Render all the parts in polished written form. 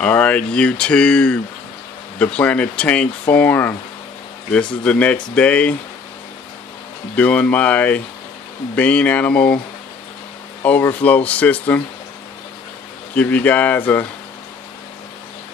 Alright, YouTube, the Planet Tank forum. This is the next day doing my bean animal overflow system. Give you guys a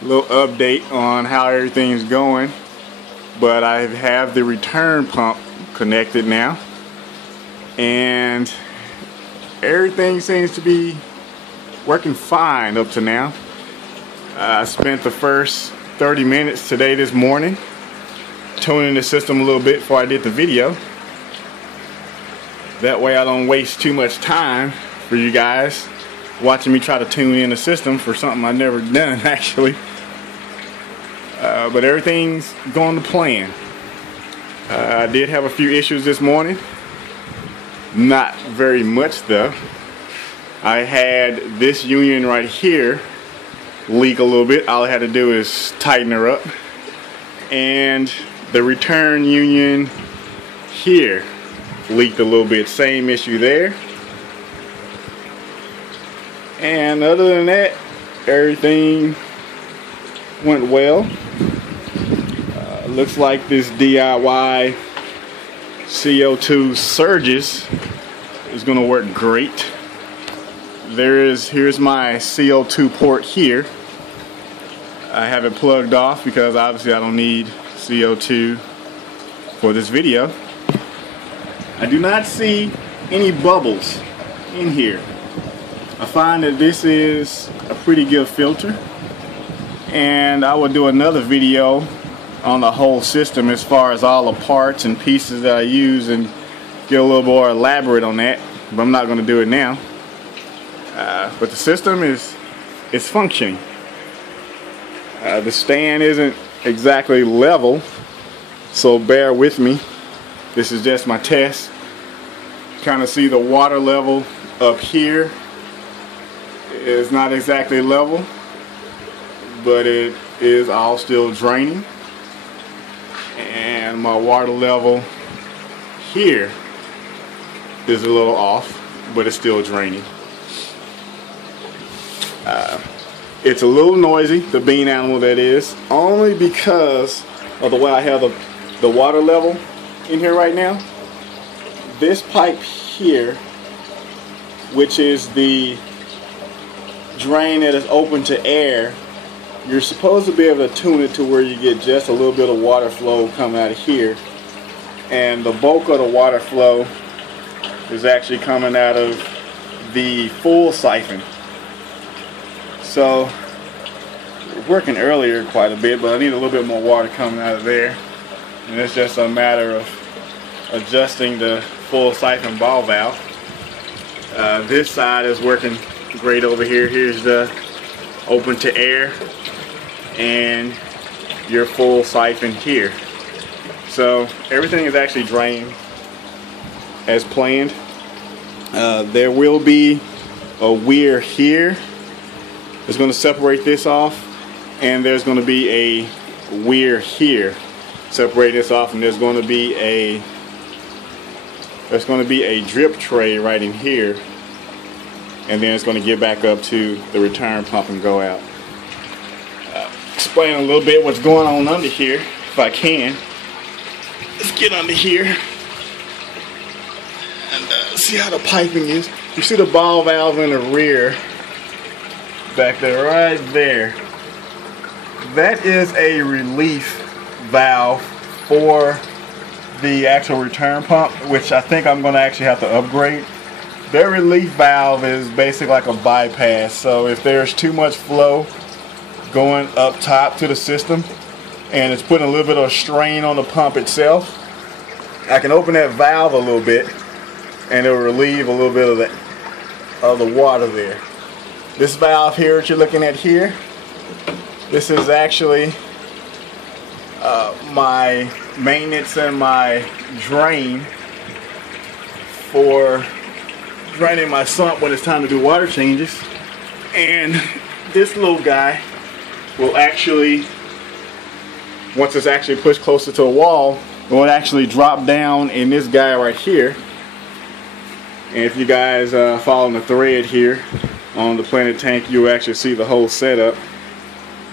little update on how everything's going. But I have the return pump connected now, and everything seems to be working fine up to now. I spent the first 30 minutes this morning tuning the system a little bit before I did the video. That way I don't waste too much time for you guys watching me try to tune in the system for something I've never done actually. But everything's going to plan. I did have a few issues this morning. Not very much though. I had this union right here leak a little bit. All I had to do is tighten her up. And the return union here leaked a little bit. Same issue there. And other than that, everything went well. Looks like this DIY CO2 surges is going to work great. Here's my CO2 port here. I have it plugged off because obviously I don't need CO2 for this video. I do not see any bubbles in here. I find that this is a pretty good filter, and I will do another video on the whole system as far as all the parts and pieces that I use and get a little more elaborate on that, but I'm not going to do it now. But the system is functioning. The stand isn't exactly level, so bear with me. This is just my test. Kind of see the water level up here is not exactly level, but it is all still draining. And my water level here is a little off, but it's still draining. It's a little noisy, the bean animal that is, only because of the way I have the water level in here right now. This pipe here, which is the drain that is open to air, you're supposed to be able to tune it to where you get just a little bit of water flow coming out of here, and the bulk of the water flow is actually coming out of the full siphon. So we're working earlier quite a bit, but I need a little bit more water coming out of there, and it's just a matter of adjusting the full siphon ball valve. This side is working great over here. Here's the open to air and your full siphon here. So everything is actually drained as planned. There will be a weir here. It's going to separate this off, and there's going to be a weir here. Separate this off, and there's going to be a drip tray right in here, and then it's going to get back up to the return pump and go out. Explain a little bit what's going on under here, if I can. Let's get under here and see how the piping is. You see the ball valve in the rear back there, right there. That is a relief valve for the actual return pump, which I think I'm going to actually have to upgrade. Their relief valve is basically like a bypass, so if there's too much flow going up top to the system and it's putting a little bit of strain on the pump itself, I can open that valve a little bit and it will relieve a little bit of the water there. This valve here that you're looking at here, this is actually my maintenance and my drain for draining my sump when it's time to do water changes. And this little guy will actually, once it's actually pushed closer to a wall, it will actually drop down in this guy right here. And if you guys follow the thread here on the Planet Tank, you'll actually see the whole setup.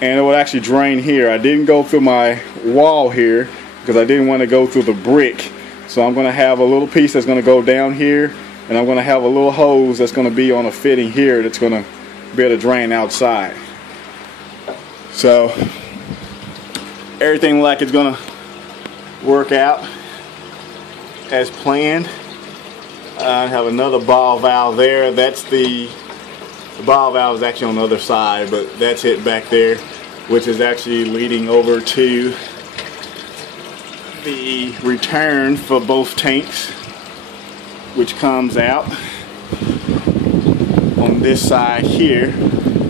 and it will actually drain here. I didn't go through my wall here because I didn't want to go through the brick. So I'm going to have a little piece that's going to go down here, and I'm going to have a little hose that's going to be on a fitting here that's going to be able to drain outside. So everything like it's going to work out as planned. I have another ball valve there. That's the ball valve is actually on the other side, but that's it back there, which is actually leading over to the return for both tanks, which comes out on this side here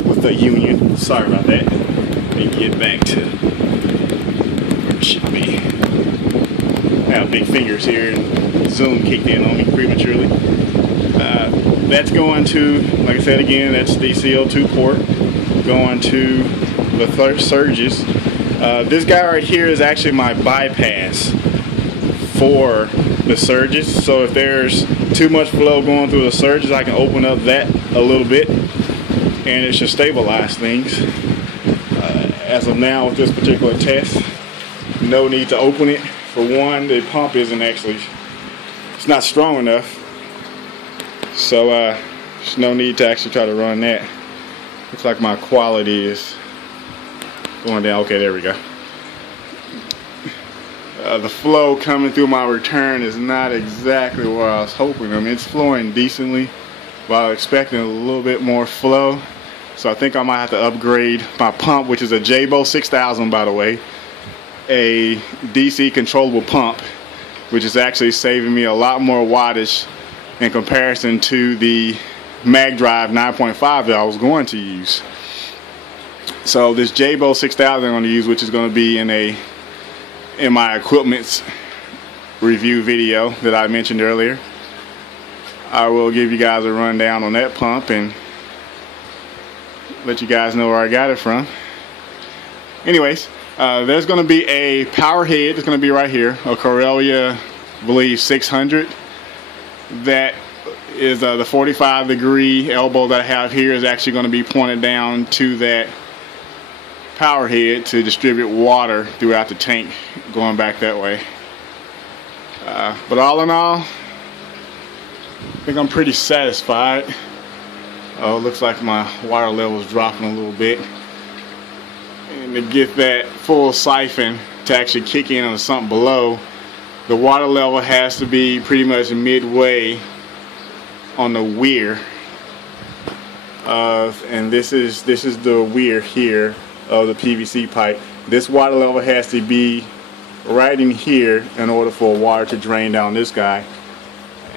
with the union. Sorry about that. Let me get back to where it should be. I have big fingers here and Zoom kicked in on me prematurely. That's going to, like I said again, that's the CO2 port going to the surges. This guy right here is actually my bypass for the surges. So if there's too much flow going through the surges, I can open up that a little bit and it should stabilize things. As of now with this particular test, no need to open it. For one, the pump isn't actually, it's not strong enough. So there's no need to actually try to run that. Looks like my quality is going down. Okay, there we go. The flow coming through my return is not exactly what I was hoping. I mean, it's flowing decently, but I was expecting a little bit more flow. So I think I might have to upgrade my pump, which is a Jaybo 6000, by the way. A DC controllable pump, which is actually saving me a lot more wattage in comparison to the MagDrive 9.5 that I was going to use. So this Jaybo 6000 I'm going to use, which is going to be in my equipment's review video that I mentioned earlier. I will give you guys a rundown on that pump and let you guys know where I got it from. Anyways, there's going to be a power head that's going to be right here, a Corellia, I believe 600. That is the 45-degree elbow that I have here is actually going to be pointed down to that power head to distribute water throughout the tank going back that way. But all in all, I think I'm pretty satisfied. Oh, it looks like my water level is dropping a little bit. And to get that full siphon to actually kick in on the sump below, the water level has to be pretty much midway on the weir. And this is the weir here of the PVC pipe. This water level has to be right in here in order for water to drain down this guy.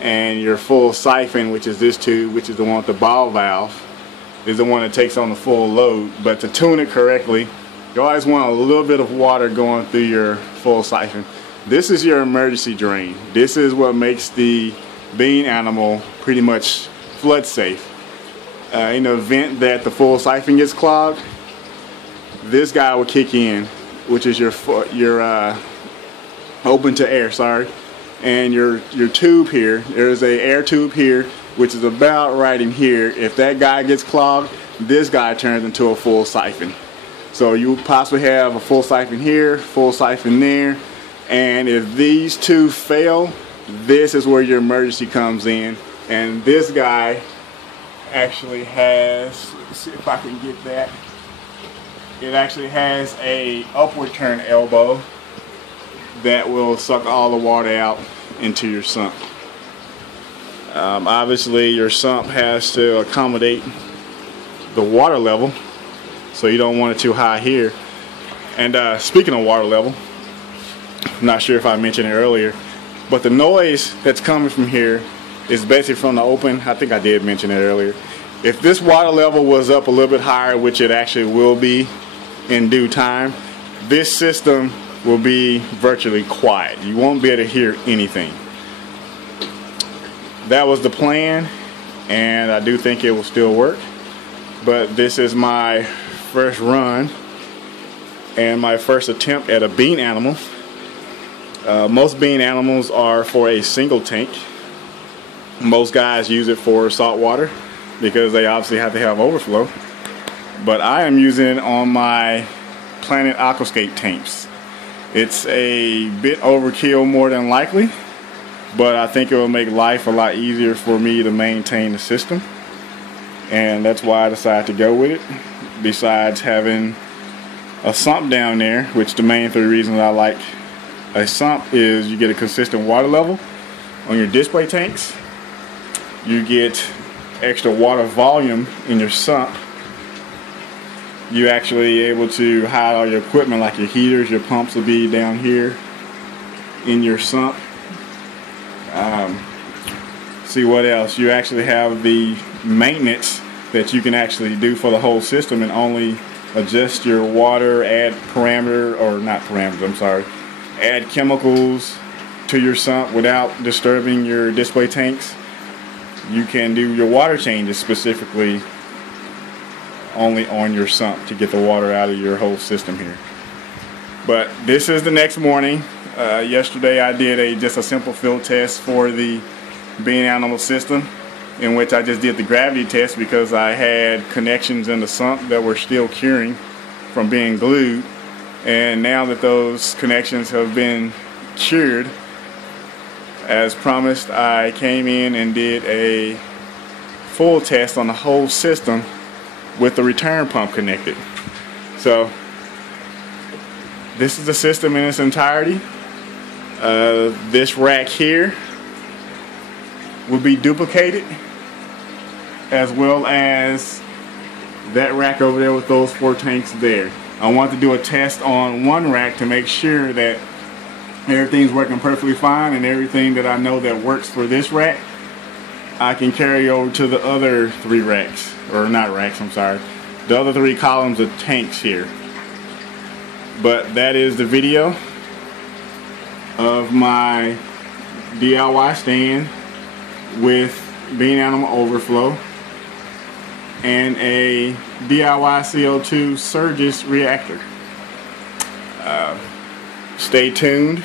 And your full siphon, which is this tube, which is the one with the ball valve, is the one that takes on the full load. But to tune it correctly, you always want a little bit of water going through your full siphon. This is your emergency drain. This is what makes the bean animal pretty much flood safe. In the event that the full siphon gets clogged, this guy will kick in, which is your open to air, sorry. And your tube here, there's a air tube here, which is about right in here. If that guy gets clogged, this guy turns into a full siphon. So you possibly have a full siphon here, full siphon there, and if these two fail, this is where your emergency comes in. And this guy actually has, let's see if I can get that, it actually has a upward turn elbow that will suck all the water out into your sump. Obviously your sump has to accommodate the water level, so you don't want it too high here. And speaking of water level, I'm not sure if I mentioned it earlier, but the noise that's coming from here is basically from the open. I think I did mention it earlier. If this water level was up a little bit higher, which it actually will be in due time, this system will be virtually quiet. You won't be able to hear anything. That was the plan, and I do think it will still work. But this is my first run and my first attempt at a bean animal. Most bean animals are for a single tank. Most guys use it for salt water because they obviously have to have overflow. but I am using it on my Planet Aquascape tanks. It's a bit overkill more than likely, but I think it will make life a lot easier for me to maintain the system, and that's why I decided to go with it. Besides having a sump down there, which the main 3 reasons I like a sump is you get a consistent water level on your display tanks, you get extra water volume in your sump, you actually able to hide all your equipment like your heaters, your pumps will be down here in your sump. See what else, you actually have the maintenance that you can actually do for the whole system and only adjust your water, add add chemicals to your sump without disturbing your display tanks. You can do your water changes specifically only on your sump to get the water out of your whole system here. But this is the next morning. Yesterday I did just a simple field test for the Being Animal system, in which I just did the gravity test because I had connections in the sump that were still curing from being glued, and now that those connections have been cured, as promised, I came in and did a full test on the whole system with the return pump connected. So this is the system in its entirety. This rack here will be duplicated, as well as that rack over there with those 4 tanks there. I want to do a test on one rack to make sure that everything's working perfectly fine, and everything that I know that works for this rack I can carry over to the other 3 racks, or not racks, I'm sorry, the other 3 columns of tanks here. But that is the video of my DIY stand with Being Animal Overflow and a DIY CO2 Surges reactor. Stay tuned,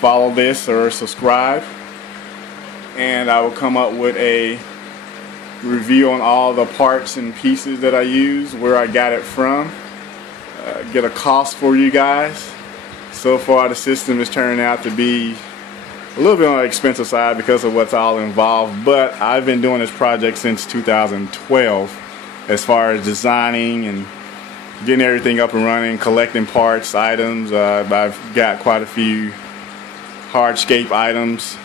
follow this or subscribe, and I will come up with a review on all the parts and pieces that I use, where I got it from, get a cost for you guys. So far the system is turning out to be a little bit on the expensive side because of what's all involved, but I've been doing this project since 2012 as far as designing and getting everything up and running, collecting parts, items. I've got quite a few hardscape items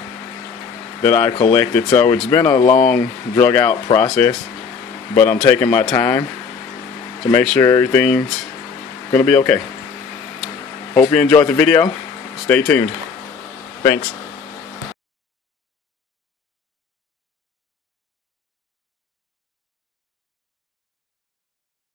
that I've collected, so it's been a long, drug out process, but I'm taking my time to make sure everything's gonna be okay. Hope you enjoyed the video. Stay tuned. Thanks.